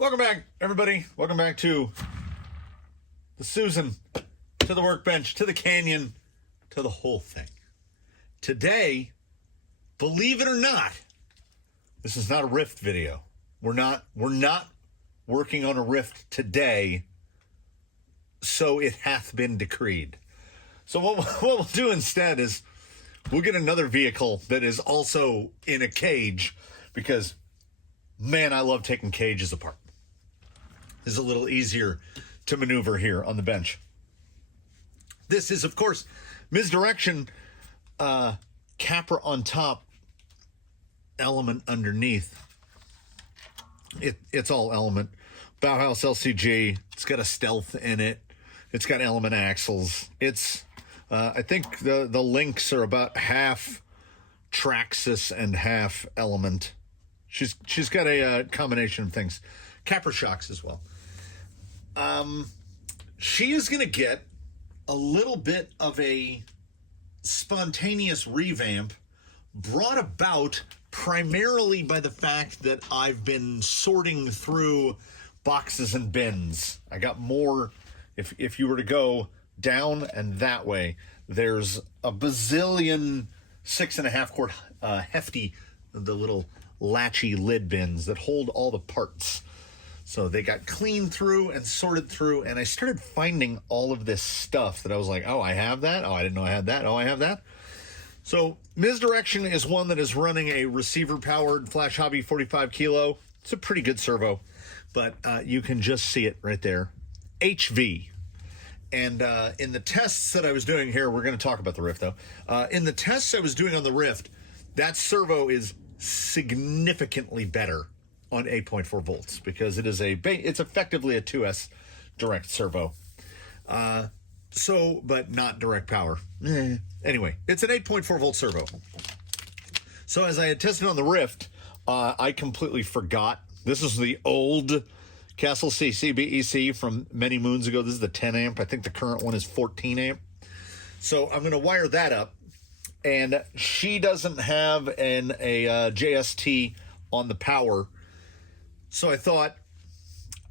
Welcome back, everybody. Welcome back to the Susan, to the Workbench, to the Canyon, to the whole thing. Today, believe it or not, this is not a Rift video. We're not working on a Rift today, so it hath been decreed. So what we'll do instead is we'll get another vehicle that is also in a cage because, man, I love taking cages apart. It's a little easier to maneuver here on the bench. This is, of course, misdirection, capper on top, element underneath. It's all element. Bauhaus LCG. It's got a stealth in it. It's got element axles. It's, I think the links are about half Traxxas and half element. She's got a combination of things. Capper shocks as well. She is going to get a little bit of a spontaneous revamp brought about primarily by the fact that I've been sorting through boxes and bins. I got more. If you were to go down and that way, there's a bazillion 6.5 quart hefty, the little latchy lid bins that hold all the parts. So they got cleaned through and sorted through, and I started finding all of this stuff that I was like, oh, I have that. Oh, I didn't know I had that. Oh, I have that. So misdirection is one that is running a receiver-powered Flash Hobby 45 kilo. It's a pretty good servo, but you can just see it right there. HV. And in the tests that I was doing here, we're going to talk about the Rift, though. In the tests I was doing on the Rift, that servo is significantly better on 8.4 volts because it's effectively a 2S direct servo. But not direct power. Anyway, it's an 8.4 volt servo. So as I had tested on the Rift, I completely forgot. This is the old Castle CC BEC from many moons ago. This is the 10 amp. I think the current one is 14 amp. So I'm going to wire that up. And she doesn't have a JST on the power. So I thought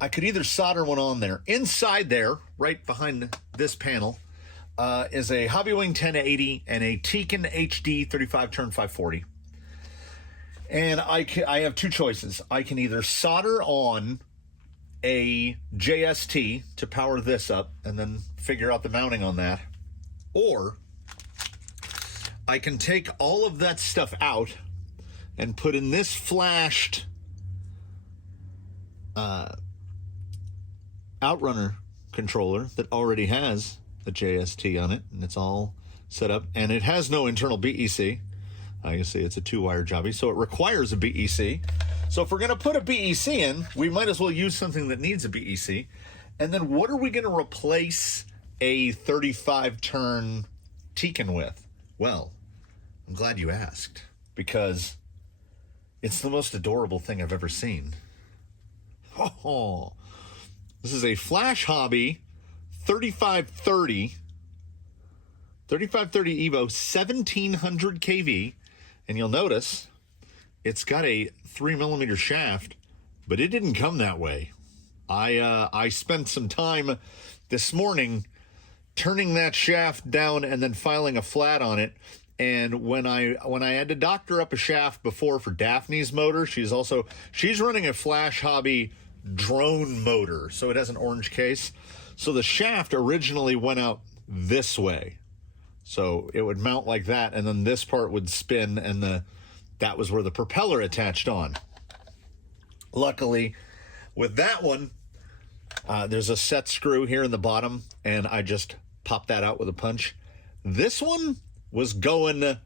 I could either solder one on there. Inside there, right behind this panel, is a Hobbywing 1080 and a Tekin HD 35 turn 540. And I have two choices. I can either solder on a JST to power this up and then figure out the mounting on that, or I can take all of that stuff out and put in this flashed Outrunner controller that already has a JST on it, and it's all set up, and it has no internal BEC. You can see it's a 2-wire jobby, so it requires a BEC. So if we're going to put a BEC in, we might as well use something that needs a BEC. And then what are we going to replace a 35 turn Tekin with? Well, I'm glad you asked, because it's the most adorable thing I've ever seen. Oh, this is a Flash Hobby 3530 Evo 1700 kV, and you'll notice it's got a 3mm shaft, but it didn't come that way. I spent some time this morning turning that shaft down and then filing a flat on it. And when I had to doctor up a shaft before for Daphne's motor, she's running a Flash Hobby drone motor, so it has an orange case. So the shaft originally went out this way, so it would mount like that, and then this part would spin, and that was where the propeller attached on. Luckily, with that one, there's a set screw here in the bottom, and I just popped that out with a punch. This one was going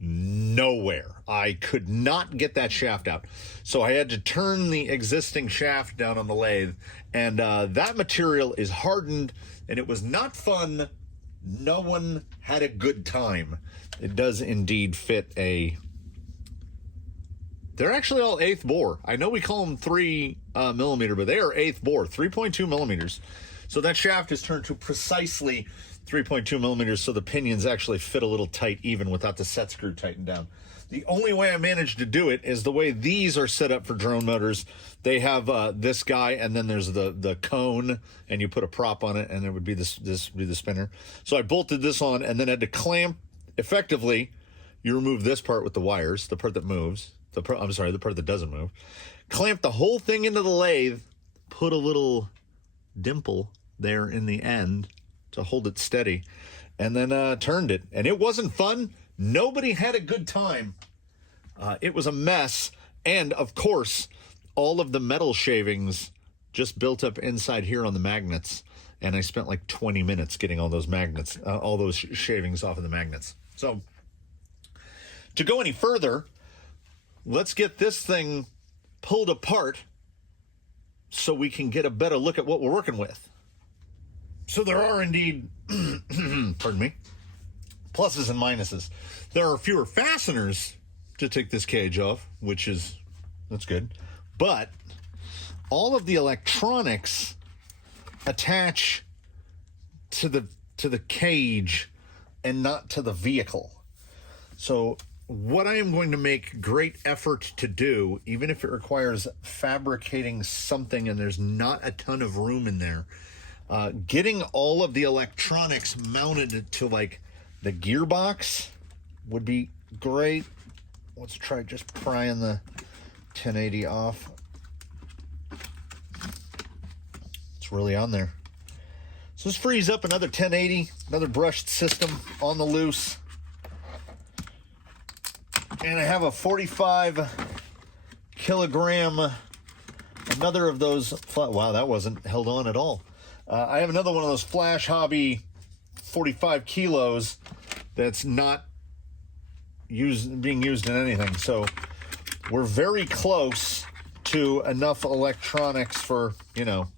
nowhere. I could not get that shaft out. So I had to turn the existing shaft down on the lathe, and that material is hardened, and it was not fun. No one had a good time. It does indeed fit they're actually all 1/8 bore. I know we call them 3mm, but they are 1/8 bore, 3.2 millimeters. So that shaft is turned to precisely 3.2 millimeters, so the pinions actually fit a little tight even without the set screw tightened down. The only way I managed to do it is the way these are set up for drone motors. They have this guy, and then there's the cone, and you put a prop on it, and it would be this be the spinner. So I bolted this on, and then had to clamp. Effectively, you remove this part with the wires, the part that moves. The part that doesn't move. Clamp the whole thing into the lathe. Put a little dimple there in the end to hold it steady, and then turned it. And it wasn't fun. Nobody had a good time. It was a mess. And, of course, all of the metal shavings just built up inside here on the magnets. And I spent like 20 minutes getting all those magnets, all those shavings off of the magnets. So, to go any further, let's get this thing pulled apart so we can get a better look at what we're working with. So there are indeed, pardon me, pluses and minuses. There are fewer fasteners to take this cage off, that's good. But all of the electronics attach to the cage and not to the vehicle. So what I am going to make great effort to do, even if it requires fabricating something and there's not a ton of room in there, getting all of the electronics mounted to like the gearbox would be great. Let's try just prying the 1080 off. It's really on there. So this frees up another 1080, another brushed system on the loose. And I have a 45 kilogram, another of those, wow, that wasn't held on at all. I have another one of those Flash Hobby 45 kilos that's not being used in anything. So we're very close to enough electronics for, oh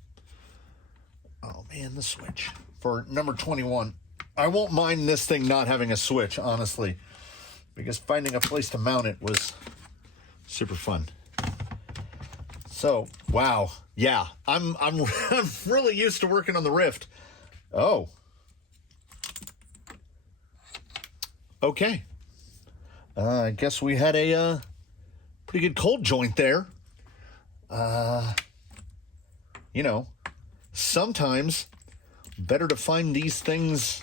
man, the switch for number 21. I won't mind this thing not having a switch, honestly, because finding a place to mount it was super fun. So, wow. Yeah, I'm really used to working on the Rift. Oh. Okay. I guess we had a pretty good cold joint there. Sometimes better to find these things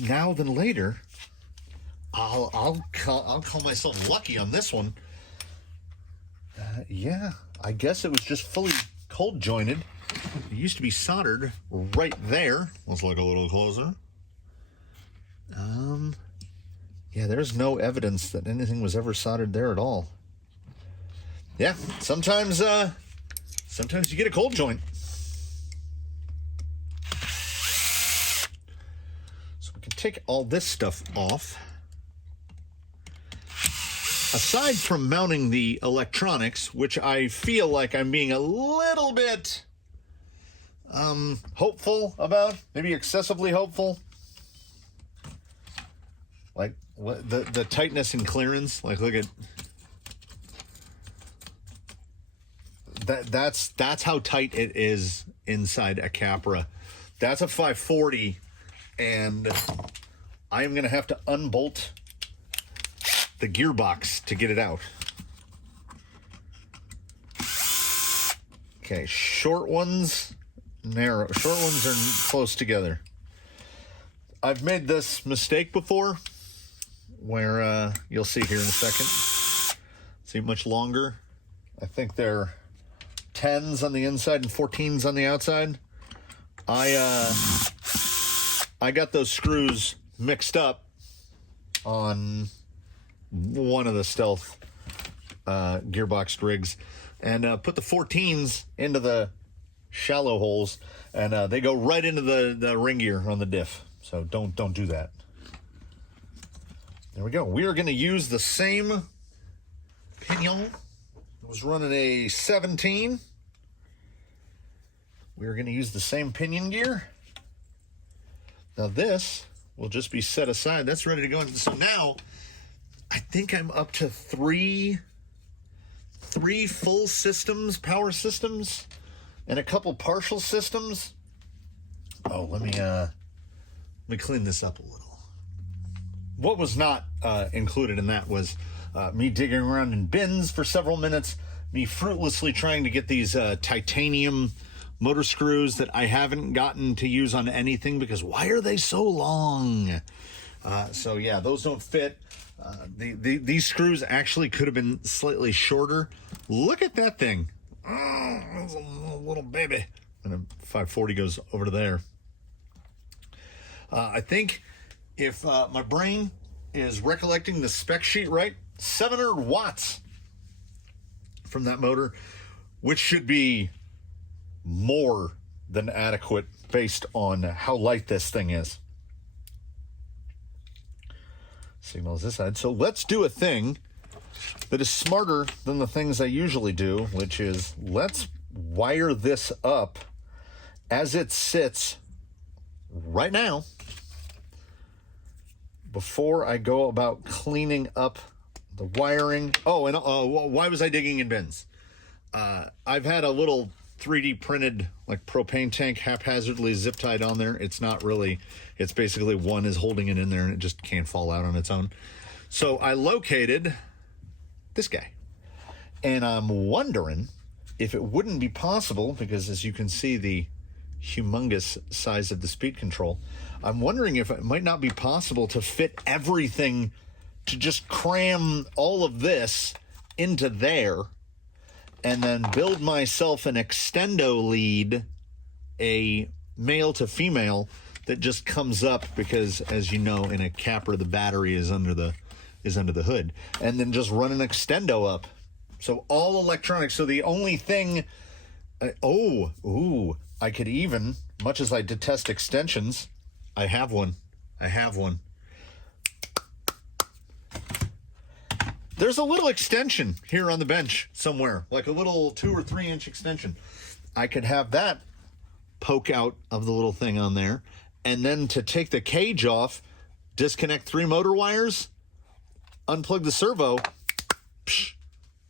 now than later. I'll call myself lucky on this one. Yeah, I guess it was just fully cold jointed. It used to be soldered right there. Let's look a little closer. Yeah, there's no evidence that anything was ever soldered there at all. Yeah, sometimes you get a cold joint. So we can take all this stuff off. Aside from mounting the electronics, which I feel like I'm being a little bit hopeful about, maybe excessively hopeful. Like the tightness and clearance, like look at that. That's how tight it is inside a Capra. That's a 540, and I am gonna have to unbolt the gearbox to get it out. Okay, short ones narrow. Short ones are close together. I've made this mistake before, where you'll see here in a second. See, much longer. I think they're 10s on the inside and 14s on the outside. I got those screws mixed up on one of the Stealth gearbox rigs, and put the 14s into the shallow holes, and they go right into the ring gear on the diff. So don't do that. There we go. We are going to use the same pinion. I was running a 17. We are going to use the same pinion gear. Now this will just be set aside. That's ready to go. So now I think I'm up to three full systems, power systems, and a couple partial systems. Oh, let me clean this up a little. what was not included in that was me digging around in bins for several minutes, me fruitlessly trying to get these titanium motor screws that I haven't gotten to use on anything because why are they so long? So yeah, those don't fit. These screws actually could have been slightly shorter. Look at that thing. Oh, that's a little baby. And a 540 goes over to there. I think if my brain is recollecting the spec sheet right, 700 watts from that motor, which should be more than adequate based on how light this thing is. Signal is this side. So let's do a thing that is smarter than the things I usually do, which is let's wire this up as it sits right now before I go about cleaning up the wiring. Oh, and why was I digging in bins? I've had a little 3D printed like propane tank haphazardly zip tied on there. It's not really, it's basically one is holding it in there and it just can't fall out on its own. So I located this guy, and I'm wondering if it wouldn't be possible, because as you can see the humongous size of the speed control, I'm wondering if it might not be possible to fit everything, to just cram all of this into there and then build myself an extendo lead, a male to female that just comes up, because as you know, in a capper the battery is under the hood, and then just run an extendo up. So all electronics. So the only thing, I could even, much as I detest extensions, I have one. There's a little extension here on the bench somewhere, like a little 2 or 3 inch extension. I could have that poke out of the little thing on there, and then to take the cage off, disconnect 3 motor wires, unplug the servo,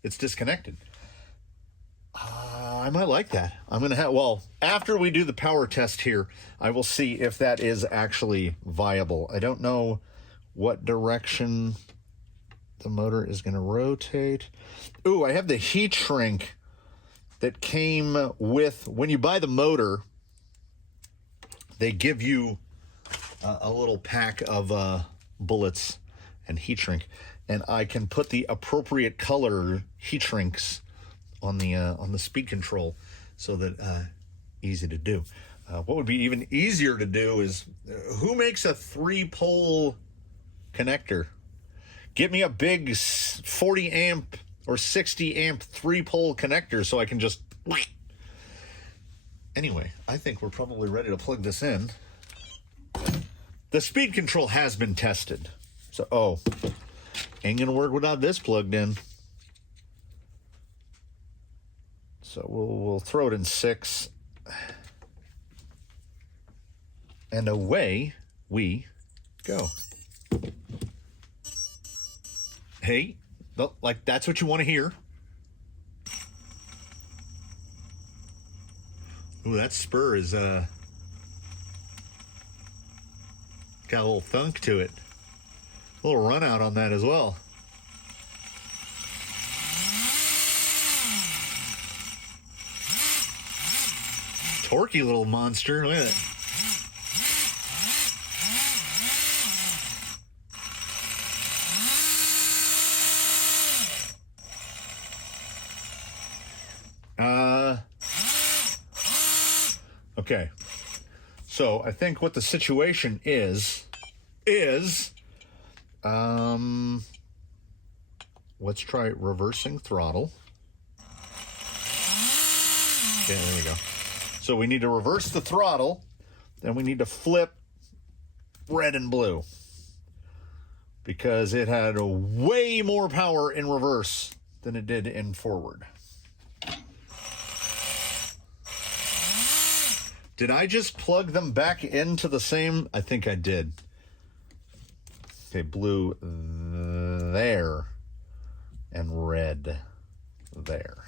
it's disconnected. I might like that. I'm going to have, well, after we do the power test here, I will see if that is actually viable. I don't know what direction the motor is going to rotate. Ooh, I have the heat shrink that came with, when you buy the motor, they give you a little pack of bullets and heat shrink, and I can put the appropriate color heat shrinks on the speed control, so that easy to do. What would be even easier to do is, who makes a 3-pole connector? Get me a big 40 amp or 60 amp 3-pole connector so I can just... Anyway, I think we're probably ready to plug this in. The speed control has been tested. So, ain't gonna work without this plugged in. So we'll throw it in 6. And away we go. Hey, like that's what you want to hear. Ooh, that spur is got a little thunk to it. A little run out on that as well. Torquey little monster. Look at it. Okay. So I think what the situation is let's try reversing throttle. Okay, there we go. So we need to reverse the throttle, then we need to flip red and blue, because it had way more power in reverse than it did in forward. Did I just plug them back into the same? I think I did. Okay, blue there and red there.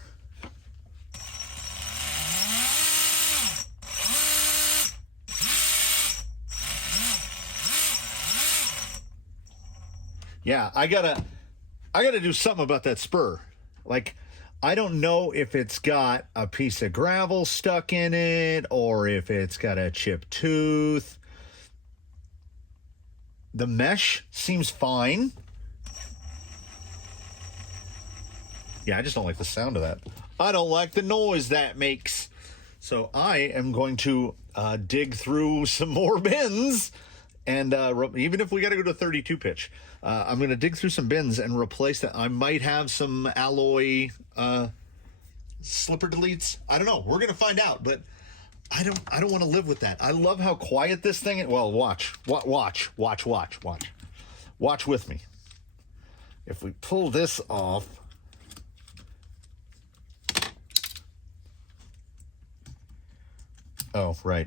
Yeah, I gotta do something about that spur. Like, I don't know if it's got a piece of gravel stuck in it or if it's got a chipped tooth. The mesh seems fine. Yeah, I just don't like the sound of that. I don't like the noise that makes. So I am going to dig through some more bins. And even if we got to go to 32 pitch, I'm going to dig through some bins and replace that. I might have some alloy slipper deletes. I don't know. We're going to find out, but I don't want to live with that. I love how quiet this thing is. Well, watch with me. If we pull this off, oh right,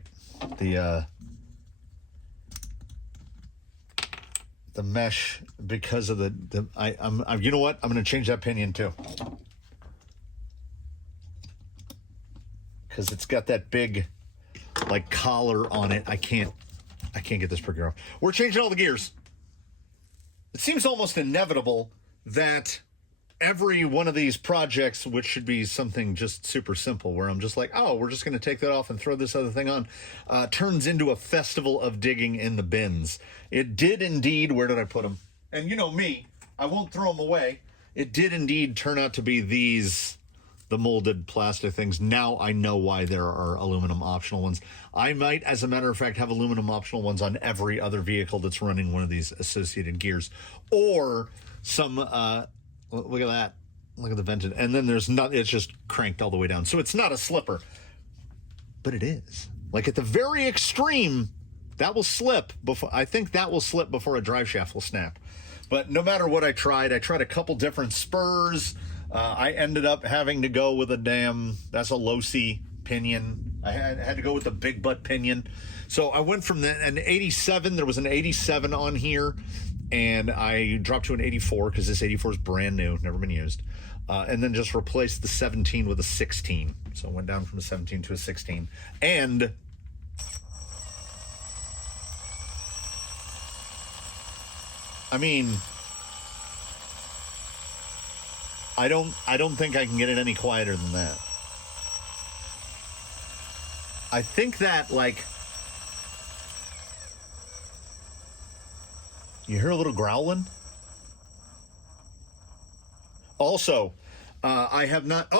the mesh, because of I'm you know what? I'm going to change that pinion too. Because it's got that big, like, collar on it. I can't get this per gear off. We're changing all the gears. It seems almost inevitable that every one of these projects, which should be something just super simple, where I'm just like, oh, we're just going to take that off and throw this other thing on, turns into a festival of digging in the bins. It did indeed. Where did I put them? And you know me, I won't throw them away. It did indeed turn out to be the molded plastic things. Now I know why there are aluminum optional ones. I might, as a matter of fact, have aluminum optional ones on every other vehicle that's running one of these associated gears, or some, look at that. Look at the vented. And then it's just cranked all the way down. So it's not a slipper, but it is. Like, at the very extreme, that will slip before, I think that will slip before a drive shaft will snap. But no matter what I tried a couple different spurs. I ended up having to go with that's a low-C pinion. I had to go with the big butt pinion. So I went from an 87, there was an 87 on here, and I dropped to an 84 because this 84 is brand new, never been used. And then just replaced the 17 with a 16. So I went down from a 17 to a 16. And I mean, I don't think I can get it any quieter than that. I think that, like, you hear a little growling? Also, I have not,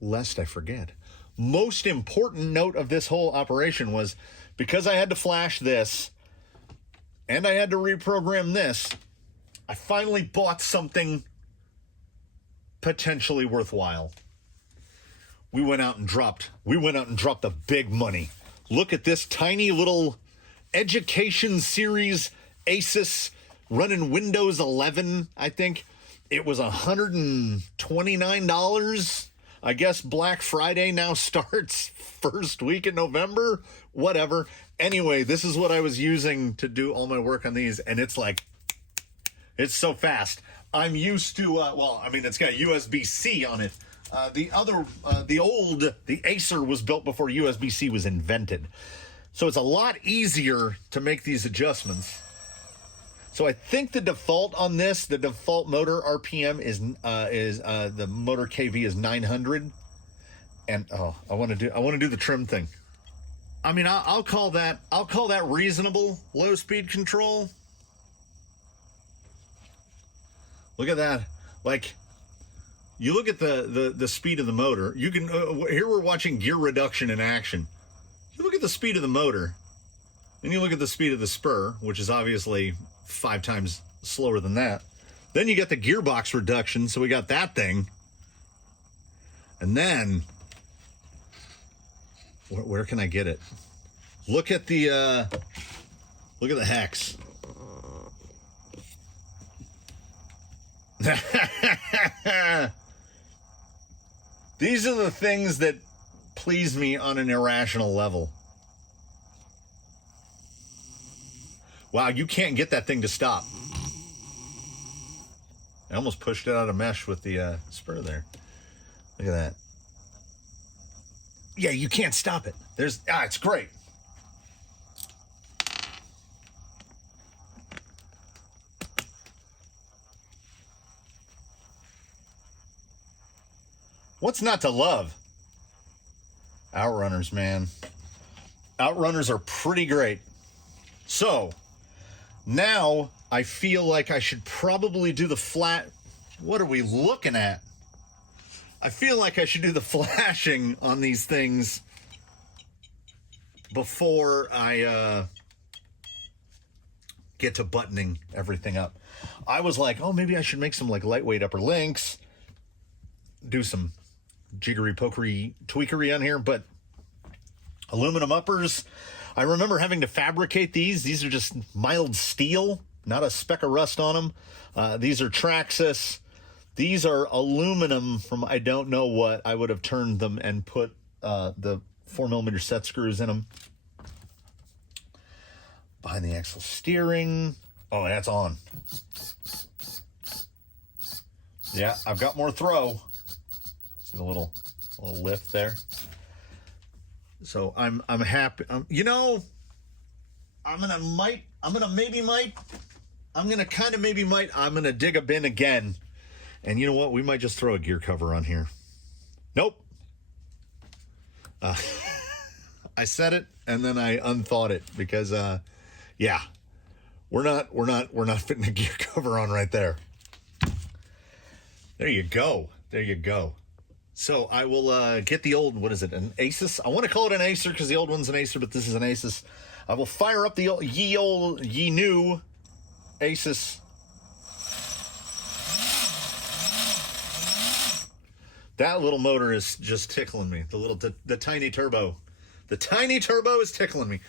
lest I forget. Most important note of this whole operation was, because I had to flash this and I had to reprogram this, I finally bought something potentially worthwhile. We went out and dropped the big money. Look at this tiny little education series Asus running Windows 11, I think. It was $129. I guess Black Friday now starts first week in November. Whatever. Anyway, this is what I was using to do all my work on these, and it's like, it's so fast. I'm used to, it's got USB-C on it. The Acer was built before USB-C was invented. So it's a lot easier to make these adjustments. So I think the default on this, the default motor RPM is the motor KV is 900. And I want to do the trim thing. I mean, I'll call that reasonable low speed control. Look at that. Like, you look at the speed of the motor. You can here we're watching gear reduction in action. You look at the speed of the motor, then you look at the speed of the spur, which is obviously 5 times slower than that. Then you get the gearbox reduction, so we got that thing. And then, where can I get it? Look at the hex. These are the things that please me on an irrational level. Wow, you can't get that thing to stop. I almost pushed it out of mesh with the spur there. Look at that. Yeah, you can't stop it. It's great. What's not to love? Outrunners, man. Outrunners are pretty great. So, now I feel like I should probably do the flat... What are we looking at? I feel like I should do the flashing on these things before I get to buttoning everything up. I was like, oh, maybe I should make some like lightweight upper links, do some jiggery pokery tweakery on here, but aluminum uppers, I remember having to fabricate these. These are just mild steel, not a speck of rust on them. These are Traxxas. These are aluminum from I don't know what. I would have turned them and put the 4mm set screws in them. Behind the axle steering. Oh, that's on. Yeah, I've got more throw. See the little lift there. So I'm happy. You know, I'm gonna dig a bin again. And you know what? We might just throw a gear cover on here. Nope. I said it and then I unthought it because yeah, we're not fitting a gear cover on right there. There you go. There you go. So I will get the old, what is it, an Asus? I want to call it an Acer because the old one's an Acer, but this is an Asus. I will fire up the ye new Asus. That little motor is just tickling me. The tiny turbo. The tiny turbo is tickling me.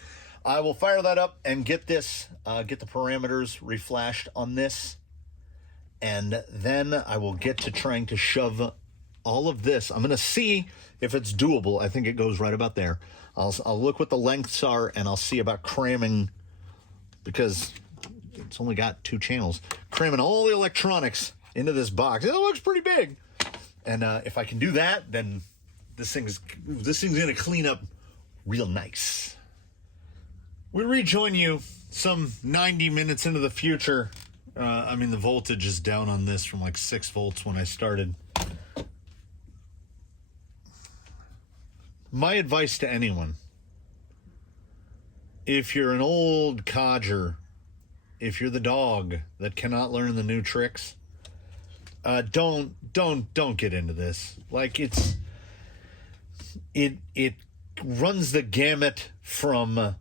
I will fire that up and get this, get the parameters reflashed on this. And then I will get to trying to shove all of this. I'm going to see if it's doable. I think it goes right about there. I'll look what the lengths are and I'll see about cramming, because it's only got 2 channels, cramming all the electronics into this box. It looks pretty big. And if I can do that, then this thing's going to clean up real nice. We rejoin you some 90 minutes into the future. I mean, the voltage is down on this from like 6 volts when I started. My advice to anyone, if you're an old codger, if you're the dog that cannot learn the new tricks, don't get into this. Like it runs the gamut from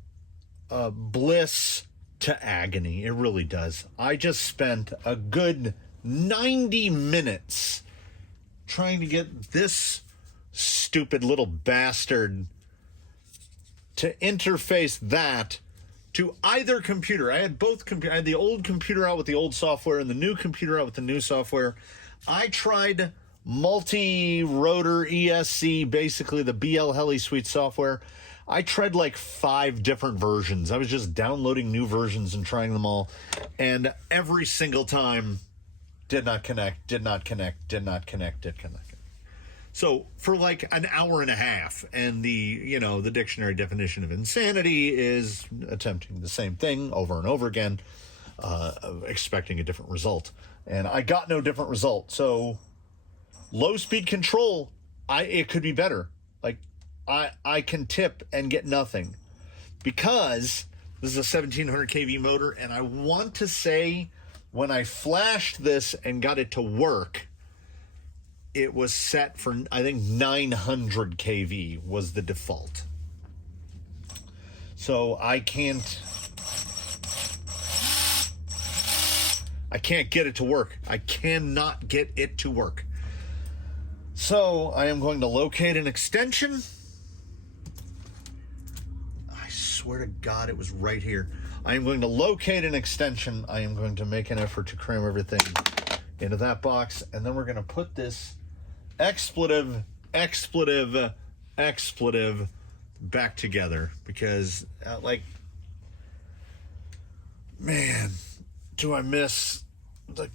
Bliss to agony. It really does. I just spent a good 90 minutes trying to get this stupid little bastard to interface that to either computer. I had both I had the old computer out with the old software and the new computer out with the new software. I tried multi-rotor ESC, basically the BL Heli Suite software. I tried like 5 different versions. I was just downloading new versions and trying them all. And every single time, did not connect. So for like an hour and a half, and the dictionary definition of insanity is attempting the same thing over and over again, expecting a different result. And I got no different result. So low speed control, it could be better. Like I can tip and get nothing, because this is a 1700 kV motor, and I want to say when I flashed this and got it to work, it was set for, I think, 900 kV was the default. So I can't get it to work. I cannot get it to work. So I am going to locate an extension. I swear to God, it was right here. I am going to locate an extension. I am going to make an effort to cram everything into that box. And then we're going to put this expletive back together, because man, do I miss the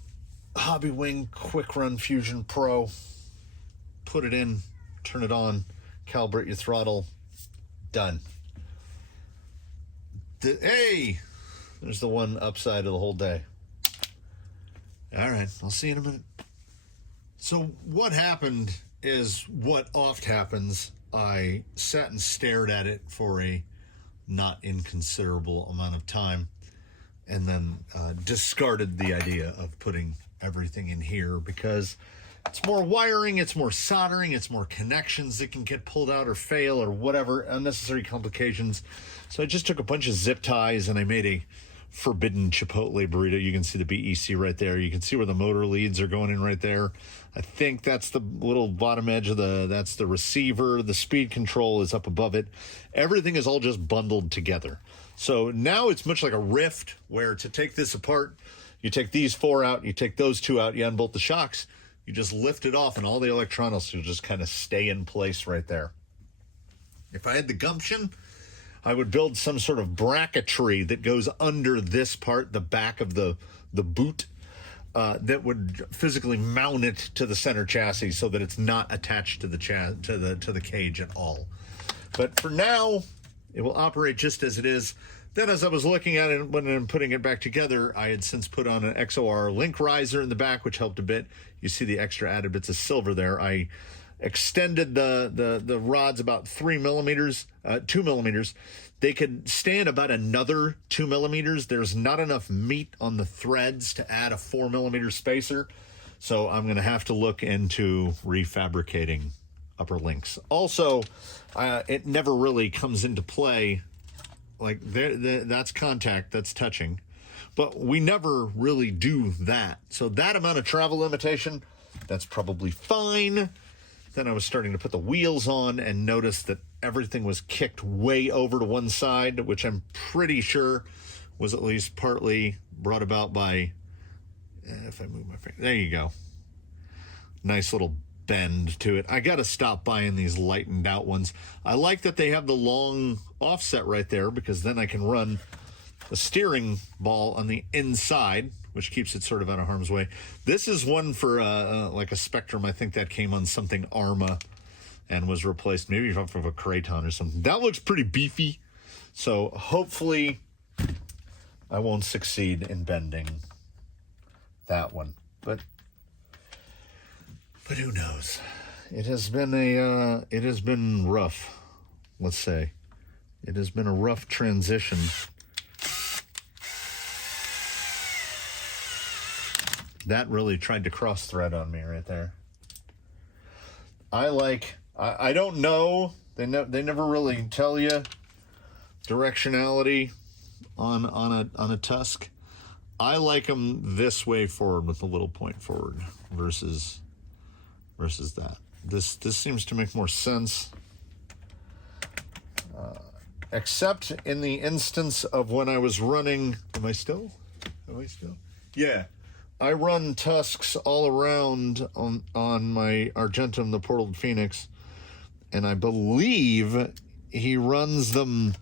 Hobby Wing Quick Run Fusion Pro. Put it in, turn it on, calibrate your throttle, done. Hey, there's the one upside of the whole day. All right, I'll see you in a minute. So what happened is what oft happens. I sat and stared at it for a not inconsiderable amount of time, and then discarded the idea of putting everything in here because it's more wiring, it's more soldering, it's more connections that can get pulled out or fail or whatever, unnecessary complications. So I just took a bunch of zip ties and I made a forbidden Chipotle burrito. You can see the BEC right there. You can see where the motor leads are going in right there. I think that's the little bottom edge of that's the receiver. The speed control is up above it. Everything is all just bundled together. So now it's much like a Rift, where to take this apart, you take these 4 out, you take those 2 out, you unbolt the shocks, you just lift it off, and all the electronics will just kind of stay in place right there. If I had the gumption, I would build some sort of bracketry that goes under this part, the back of the boot, that would physically mount it to the center chassis so that it's not attached to the to the cage at all. But for now, it will operate just as it is. Then as I was looking at it when I'm putting it back together, I had since put on an XOR link riser in the back, which helped a bit. You see the extra added bits of silver there. I extended the rods about 2 millimeters. They could stand about another 2 millimeters. There's not enough meat on the threads to add a 4 millimeter spacer. So I'm going to have to look into refabricating upper links. Also, it never really comes into play. Like that's contact, that's touching. But we never really do that. So that amount of travel limitation, that's probably fine. Then I was starting to put the wheels on and noticed that everything was kicked way over to one side, which I'm pretty sure was at least partly brought about by, if I move my finger, there you go. Nice little bend to it. I got to stop buying these lightened out ones. I like that they have the long offset right there, because then I can run the steering ball on the inside, which keeps it sort of out of harm's way. This is one for like a Spectrum. I think that came on something Arma and was replaced maybe off of a Kraton or something. That looks pretty beefy. So hopefully I won't succeed in bending that one. But who knows? It has been rough, let's say. It has been a rough transition. That really tried to cross thread on me right there. I don't know. They never really tell you directionality on a tusk. I like them this way forward with a little point forward versus that. This seems to make more sense. Except in the instance of when I was running, am I still? Yeah. I run tusks all around on my Argentum, the Portaled Phoenix, and I believe he runs them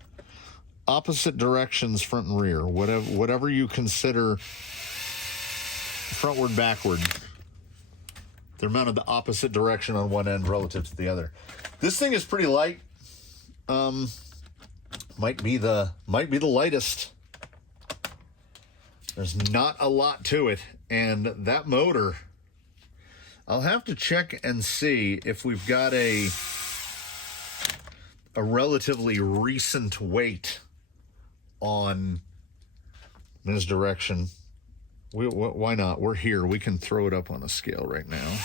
opposite directions, front and rear, whatever you consider frontward, backward. They're mounted the opposite direction on one end relative to the other. This thing is pretty light. Might be the lightest. There's not a lot to it. And that motor, I'll have to check and see if we've got a relatively recent weight on this direction. Why not? We're here. We can throw it up on a scale right now.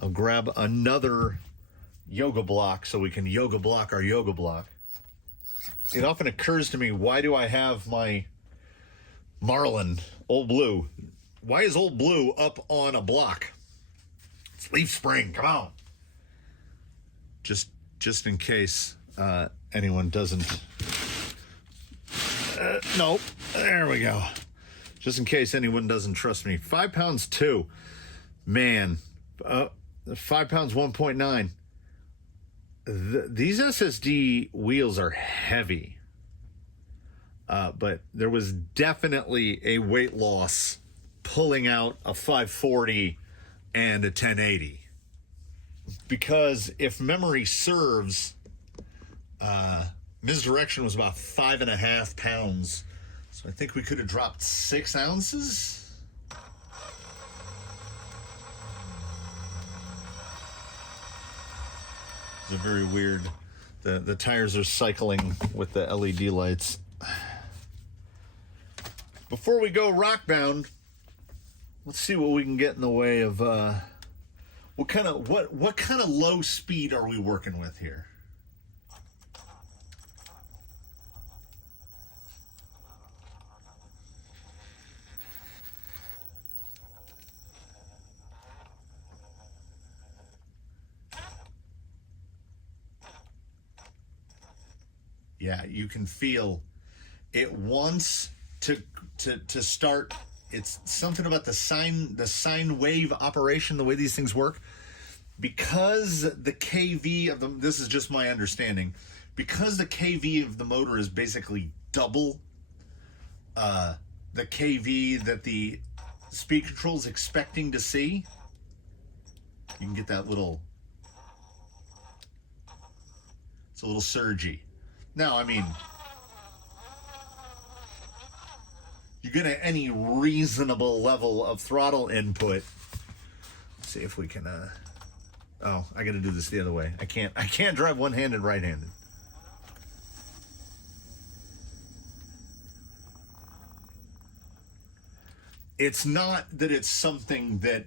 I'll grab another yoga block so we can yoga block our yoga block. It often occurs to me, why do I have my Marlin, Old Blue? Why is Old Blue up on a block? It's leaf spring, come on. Just in case anyone doesn't... nope, there we go. Just in case anyone doesn't trust me. 5 pounds 2. Man, 5 pounds 1.9. These SSD wheels are heavy. But there was definitely a weight loss pulling out a 540 and a 1080. Because if memory serves, misdirection was about 5.5 pounds. So I think we could have dropped 6 ounces. It's a very weird. The tires are cycling with the LED lights. Before we go rockbound, let's see what we can get in the way of what kind of low speed are we working with here? Yeah, you can feel it wants to start. It's something about the sine wave operation, the way these things work. Because the kV of them, this is just my understanding, because the kV of the motor is basically double the kV that the speed control is expecting to see, you can get that little, it's a little surgy. Now, I mean, you get any reasonable level of throttle input. Let's see if we can, oh, I got to do this the other way. I can't drive one-handed, right-handed. It's not that it's something that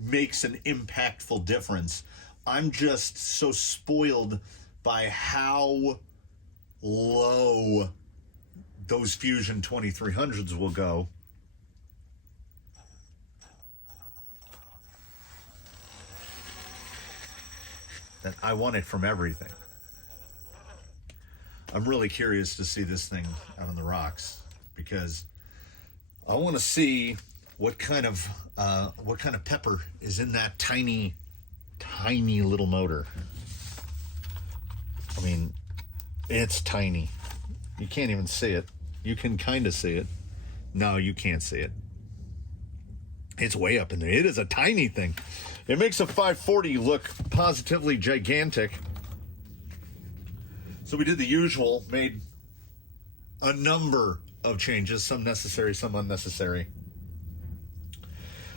makes an impactful difference. I'm just so spoiled by how low those Fusion 2300s will go. That I want it from everything. I'm really curious to see this thing out on the rocks because I want to see what kind of pepper is in that tiny little motor. I mean, it's tiny. You can't even see it. You can kind of see it. No, you can't see it. It's way up in there. It is a tiny thing. It makes a 540 look positively gigantic. So we did the usual, made a number of changes, some necessary, some unnecessary.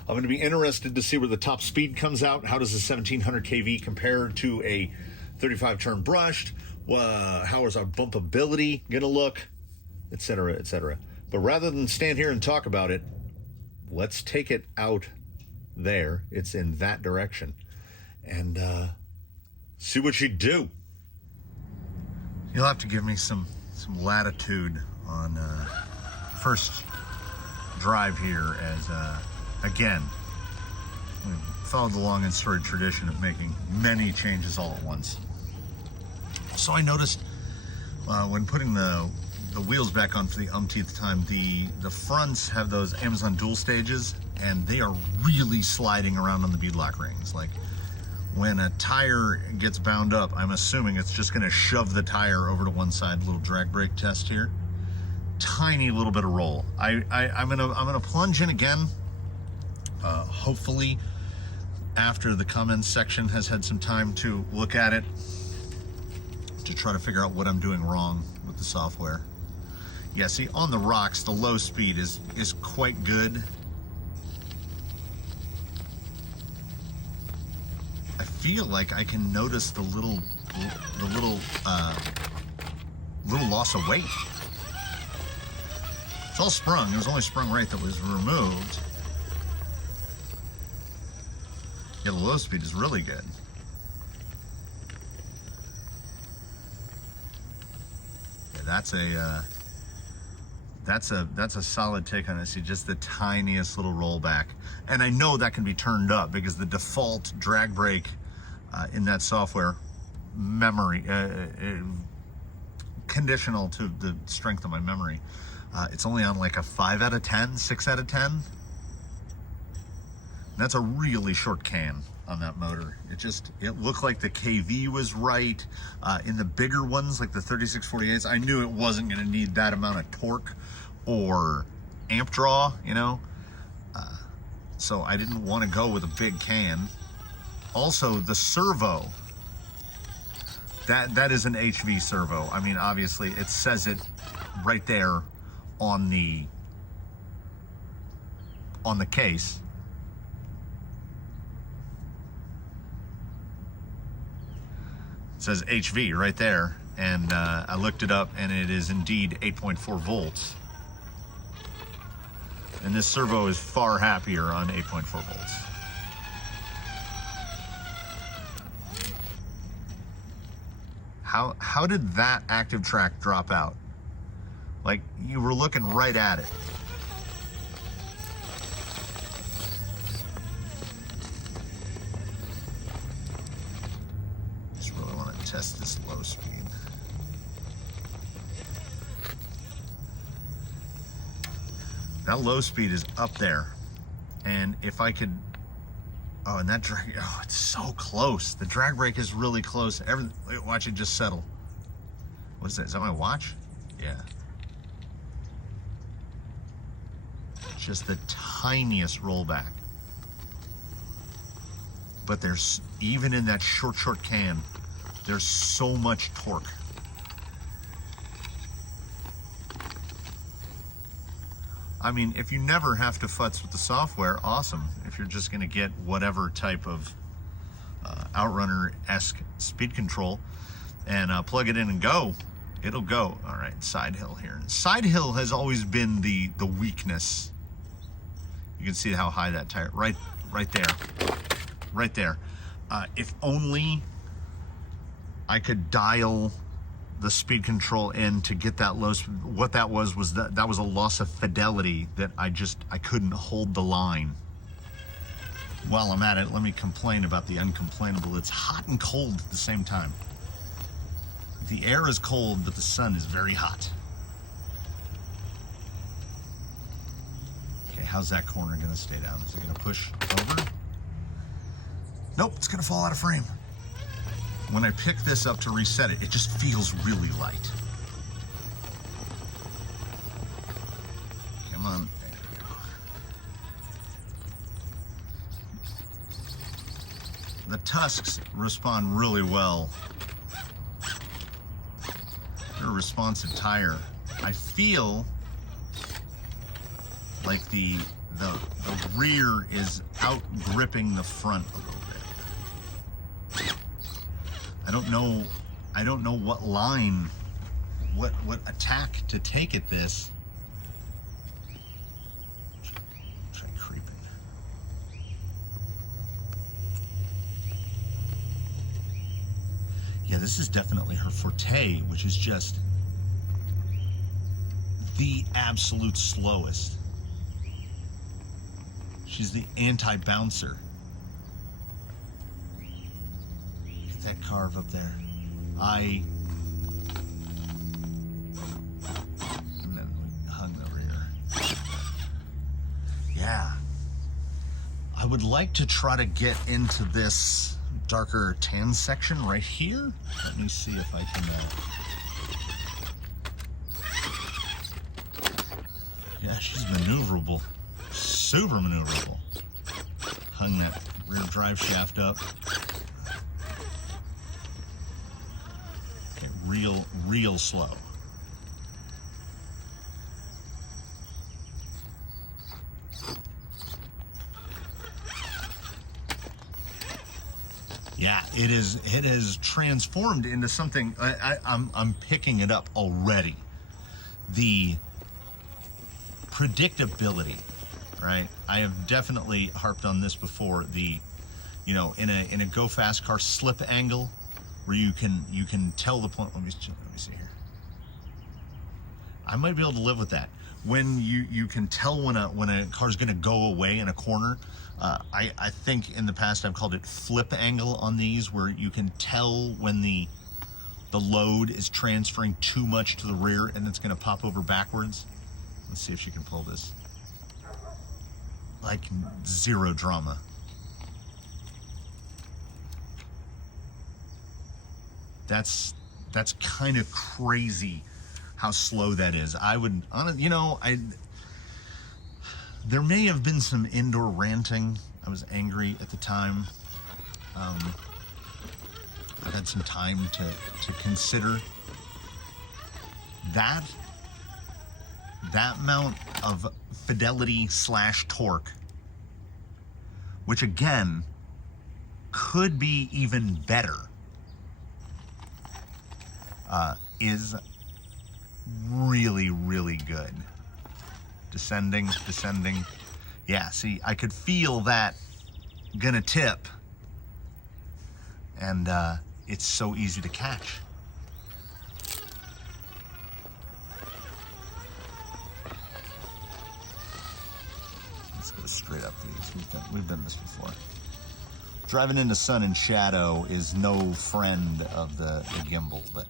I'm going to be interested to see where the top speed comes out. How does the 1700 kV compare to a 35 turn brushed? How is our bumpability going to look? Etc., etc. But rather than stand here and talk about it, let's take it out there. It's in that direction. And see what you do. You'll have to give me some latitude on first drive here as, again, we followed the long and storied tradition of making many changes all at once. So I noticed when putting the wheels back on for the umpteenth time, the fronts have those Amazon dual stages, and they are really sliding around on the beadlock rings. Like when a tire gets bound up, I'm assuming it's just going to shove the tire over to one side. Little drag brake test here. Tiny little bit of roll. I'm gonna plunge in again. Hopefully, after the comments section has had some time to look at it, to try to figure out what I'm doing wrong with the software. Yeah, see, on the rocks, the low speed is quite good. I feel like I can notice the little loss of weight. It's all sprung. It was only sprung right that was removed. Yeah, the low speed is really good. Yeah, that's a solid take on it. See, just the tiniest little rollback, and I know that can be turned up because the default drag brake in that software memory conditional to the strength of my memory. It's only on like a 5 out of 10, 6 out of 10. That's a really short can on that motor. It looked like the KV was right. In the bigger ones, like the 3648s, I knew it wasn't going to need that amount of torque or amp draw, you know? So I didn't want to go with a big can. Also, the servo, that is an HV servo. I mean, obviously, it says it right there on the case. It says HV right there, and I looked it up, and it is indeed 8.4 volts. And this servo is far happier on 8.4 volts. How did that active track drop out? Like, you were looking right at it. Just really want to test this low speed. That low speed is up there. And if I could, oh, and that drag, oh, it's so close. The drag brake is really close. Watch it just settle. What is that? Is that my watch? Yeah. Just the tiniest rollback. But there's, even in that short can, there's so much torque. I mean, if you never have to futz with the software, awesome. If you're just gonna get whatever type of Outrunner-esque speed control and plug it in and go, it'll go. All right, side hill here. Side hill has always been the weakness. You can see how high that tire, right there. If only I could dial the speed control in to get that low speed. What that was that was a loss of fidelity that I couldn't hold the line. While I'm at it, let me complain about the uncomplainable. It's hot and cold at the same time. The air is cold, but the sun is very hot. Okay, how's that corner gonna stay down? Is it gonna push over? Nope, it's gonna fall out of frame. When I pick this up to reset it, it just feels really light. Come on. There we go. The tusks respond really well. They're a responsive tire. I feel like the rear is out gripping the front a little bit. I don't know what line, what attack to take at this. Try creeping. Yeah, this is definitely her forte, which is just the absolute slowest. She's the anti-bouncer. That carve up there. And then we hung the rear. Yeah. I would like to try to get into this darker tan section right here. Let me see if I can. Yeah, she's maneuverable. Super maneuverable. Hung that rear drive shaft up. Real slow. Yeah, it has transformed into something. I'm picking it up already. The predictability, right? I have definitely harped on this before. The, in a go fast car slip angle, where you can tell the point. Let me see here. I might be able to live with that. When you can tell when a car's going to go away in a corner. I think in the past I've called it flip angle on these, where you can tell when the load is transferring too much to the rear and it's going to pop over backwards. Let's see if she can pull this. Like zero drama. That's kind of crazy how slow that is. I would, there may have been some indoor ranting. I was angry at the time. I've had some time to consider that amount of fidelity / torque, which again could be even better is really, really good. Descending. Yeah, see, I could feel that gonna tip, and it's so easy to catch. Let's go straight up these. We've done this before. Driving into sun and shadow is no friend of the gimbal, but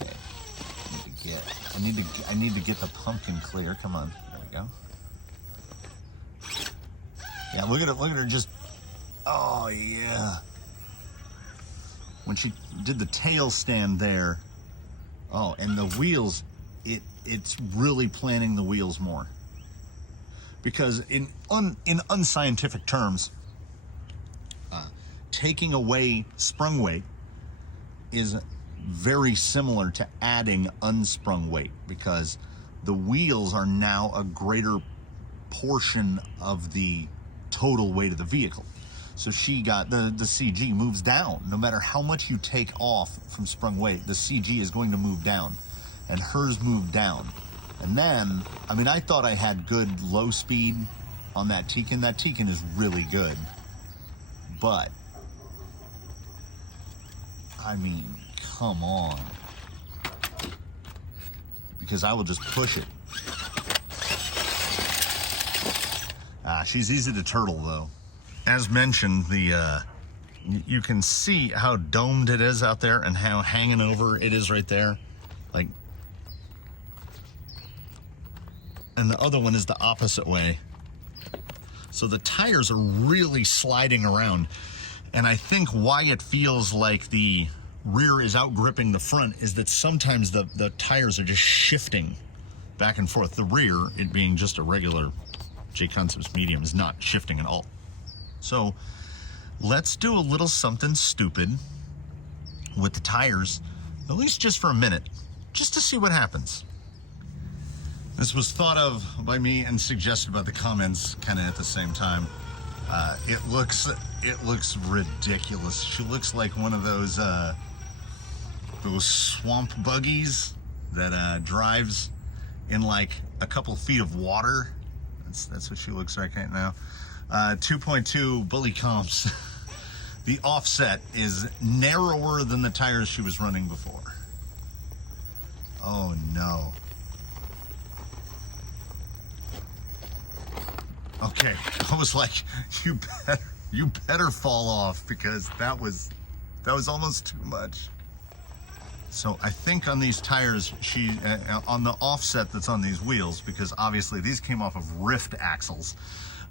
okay. I need to get the pumpkin clear. Come on, there we go. Yeah, look at her just, oh yeah. When she did the tail stand there, oh, and the wheels, it's really planning the wheels more. Because in unscientific terms, taking away sprung weight is very similar to adding unsprung weight, because the wheels are now a greater portion of the total weight of the vehicle. So she got the CG moves down. No matter how much you take off from sprung weight, the CG is going to move down, and hers moved down. And then, I mean, I thought I had good low speed on that Tekin. That Tekin is really good, but I mean, come on, because I will just push it. She's easy to turtle though. As mentioned, you can see how domed it is out there and how hanging over it is right there. Like, and the other one is the opposite way. So the tires are really sliding around. And I think why it feels like the rear is out gripping the front is that sometimes the tires are just shifting back and forth. The rear, it being just a regular J-Concepts medium, is not shifting at all. So let's do a little something stupid with the tires, at least just for a minute, just to see what happens. This was thought of by me and suggested by the comments kind of at the same time. It looks ridiculous. She looks like one of those swamp buggies that drives in like a couple feet of water. That's what she looks like right now. 2.2 bully comps. The offset is narrower than the tires she was running before. Oh no. Okay, I was like, you better fall off, because that was almost too much. So I think on these tires, on the offset that's on these wheels, because obviously these came off of rift axles.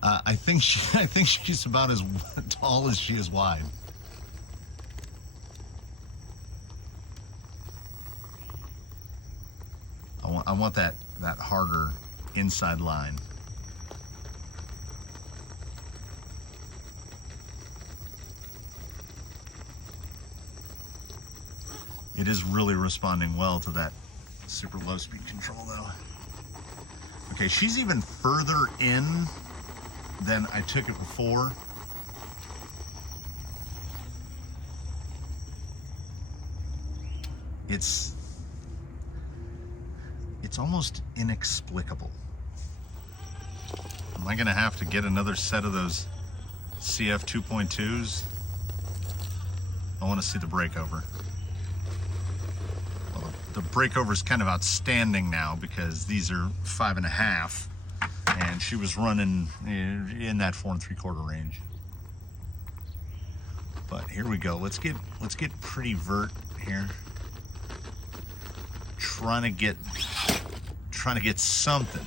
I think she's about as tall as she is wide. I want that harder inside line. It is really responding well to that super low speed control though. Okay, she's even further in than I took it before. It's almost inexplicable. Am I gonna have to get another set of those CF 2.2s? I wanna see the breakover. Well, the breakover is kind of outstanding now because these are 5.5, and she was running in that 4 3/4 range. But here we go. Let's get pretty vert here. Trying to get something.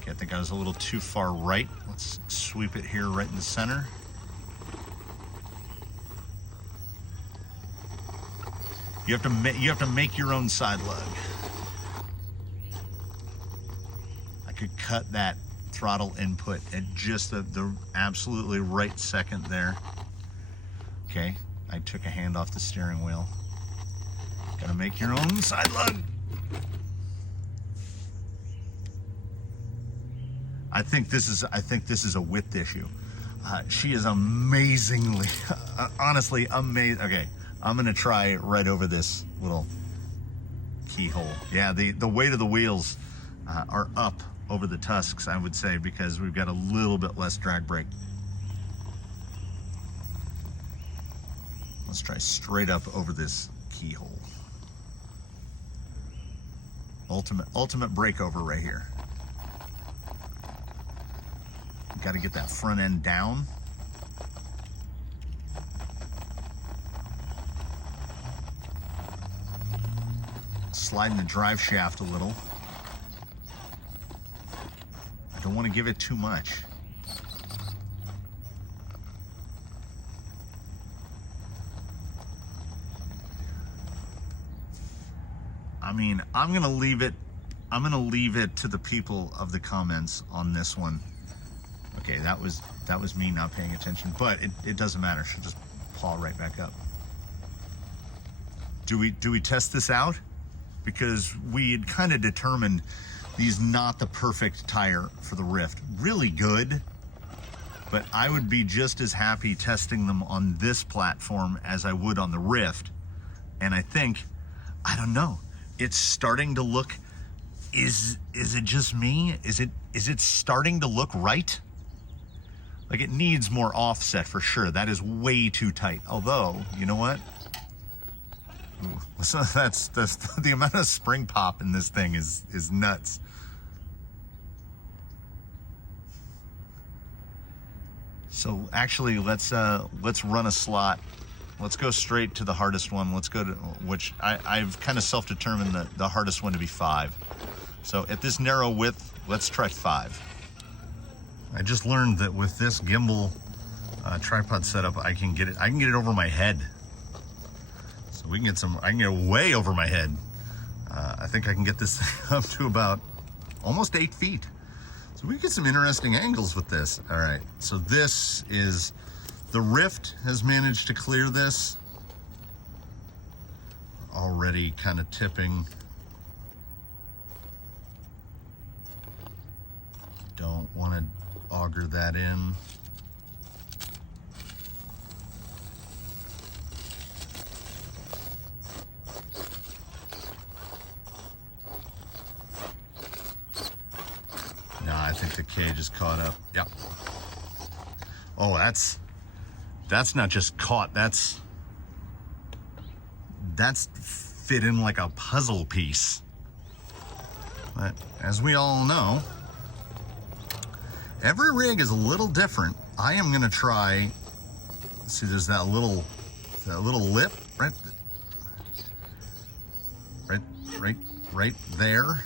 Okay, I think I was a little too far right. Let's sweep it here right in the center. You have to make your own side lug. I could cut that throttle input at just the absolutely right second there. Okay, I took a hand off the steering wheel. Gotta make your own side lug. I think this is a width issue. She is amazingly, honestly amazing. Okay, I'm gonna try right over this little keyhole. Yeah, the weight of the wheels are up over the tusks, I would say, because we've got a little bit less drag brake. Let's try straight up over this keyhole. Ultimate breakover right here. Got to get that front end down. Sliding the drive shaft a little. I don't want to give it too much. I mean, I'm gonna leave it to the people of the comments on this one. Okay, that was me not paying attention, but it doesn't matter. She'll just paw right back up. Do we test this out? Because we had kind of determined these not the perfect tire for the Rift. Really good, but I would be just as happy testing them on this platform as I would on the Rift. And I think, I don't know, it's starting to look, is it just me? Is it starting to look right? Like, it needs more offset for sure. That is way too tight. Although, you know what? Ooh, so that's the amount of spring pop in this thing is nuts. So actually, let's run a slot. Let's go straight to the hardest one. Let's go to, which I've kind of self-determined the hardest one to be 5. So at this narrow width, let's try 5. I just learned that with this gimbal tripod setup, I can get it over my head. So I can get way over my head. I think I can get this thing up to about almost 8 feet. So we can get some interesting angles with this. All right, so this is, the Rift has managed to clear this. Already kind of tipping. Don't want to auger that in. No, I think the cage is caught up. Yep. Oh, that's not just caught, that's fit in like a puzzle piece. But as we all know, every rig is a little different. I am gonna try, see, there's that little lip right there.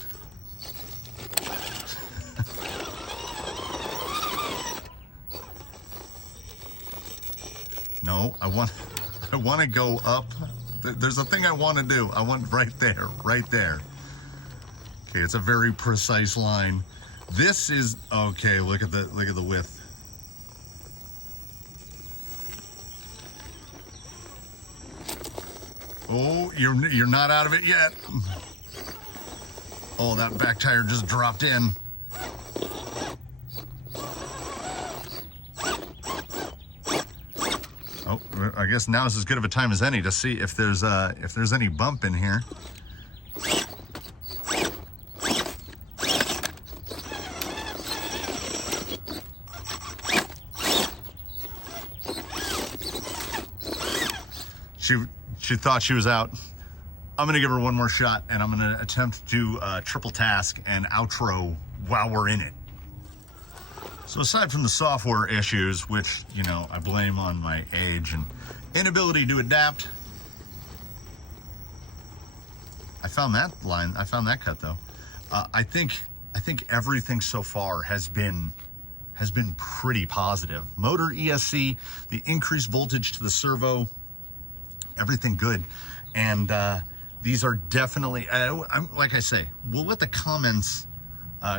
No, I want to go up. There's a thing I want to do. I want right there. Okay, it's a very precise line. This is okay. Look at the width. Oh, you're not out of it yet. Oh, that back tire just dropped in. Oh, I guess now is as good of a time as any to see if there's any bump in here. She thought she was out. I'm gonna give her one more shot, and I'm gonna attempt to triple task and outro while we're in it. So aside from the software issues, which, you know, I blame on my age and inability to adapt, I found that cut though. I think everything so far has been pretty positive. Motor ESC, the increased voltage to the servo, everything good. And these are definitely, like I say, we'll let the comments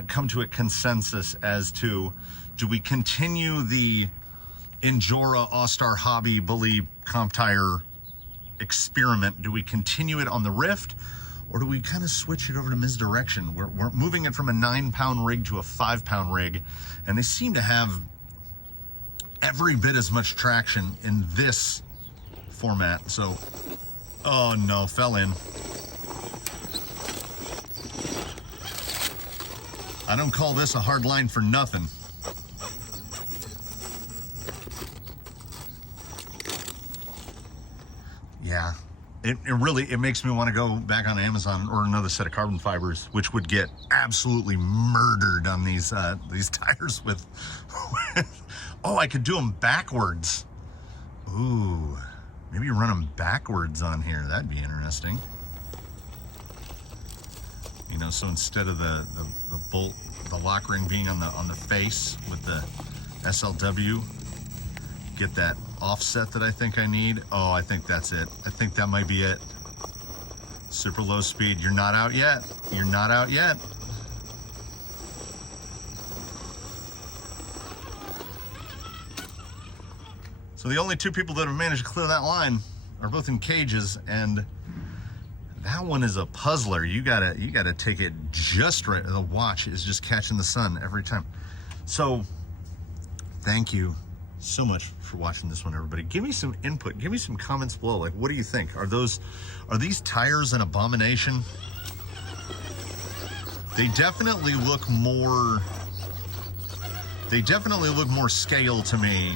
come to a consensus as to, do we continue the Injora All-Star Hobby Bully comp tire experiment? Do we continue it on the Rift, or do we kind of switch it over to misdirection? We're moving it from a 9-pound rig to a 5-pound rig, and they seem to have every bit as much traction in this format. So, oh no, fell in. I don't call this a hard line for nothing. Yeah, it really makes me want to go back on Amazon and order another set of carbon fibers, which would get absolutely murdered on these tires with oh, I could do them backwards. Ooh, maybe run them backwards on here. That'd be interesting. You know, so instead of the bolt, the lock ring being on the face with the SLW, get that offset that I think I need. Oh, I think that's it. I think that might be it. Super low speed. You're not out yet. You're not out yet. So the only two people that have managed to clear that line are both in cages, and that one is a puzzler. You gotta take it just right. The watch is just catching the sun every time. So thank you so much for watching this one, everybody. Give me some input. Give me some comments below. Like, what do you think? Are these tires an abomination? They definitely look more scale to me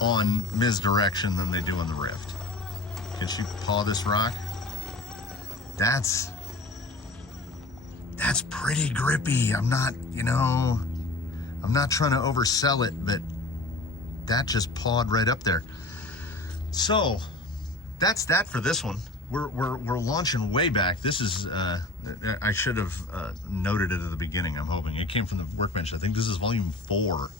on misdirection than they do on the Rift. Can she paw this rock? That's pretty grippy. I'm not trying to oversell it, but that just pawed right up there. So that's that for this one. We're launching way back. This is I should have noted it at the beginning. I'm hoping it came from the Workbench. I think this is volume 4.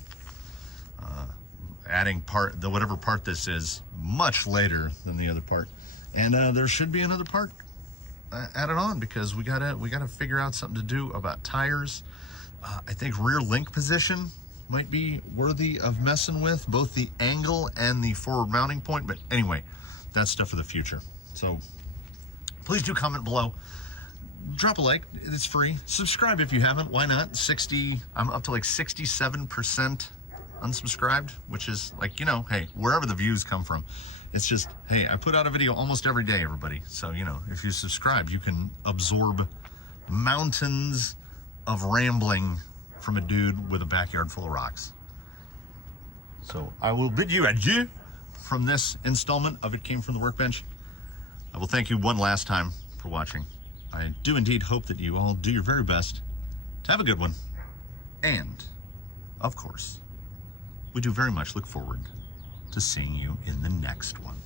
Adding whatever part this is much later than the other part, and there should be another part added on because we gotta figure out something to do about tires. I think rear link position might be worthy of messing with, both the angle and the forward mounting point. But anyway, that's stuff for the future. So please do comment below. Drop a like, it's free. Subscribe if you haven't, why not? I'm up to like 67% unsubscribed, which is like, hey, wherever the views come from. It's just, hey, I put out a video almost every day, everybody. So, if you subscribe, you can absorb mountains of rambling from a dude with a backyard full of rocks. So I will bid you adieu from this installment of It Came From the Workbench. I will thank you one last time for watching. I do indeed hope that you all do your very best to have a good one. And, of course, we do very much look forward to seeing you in the next one.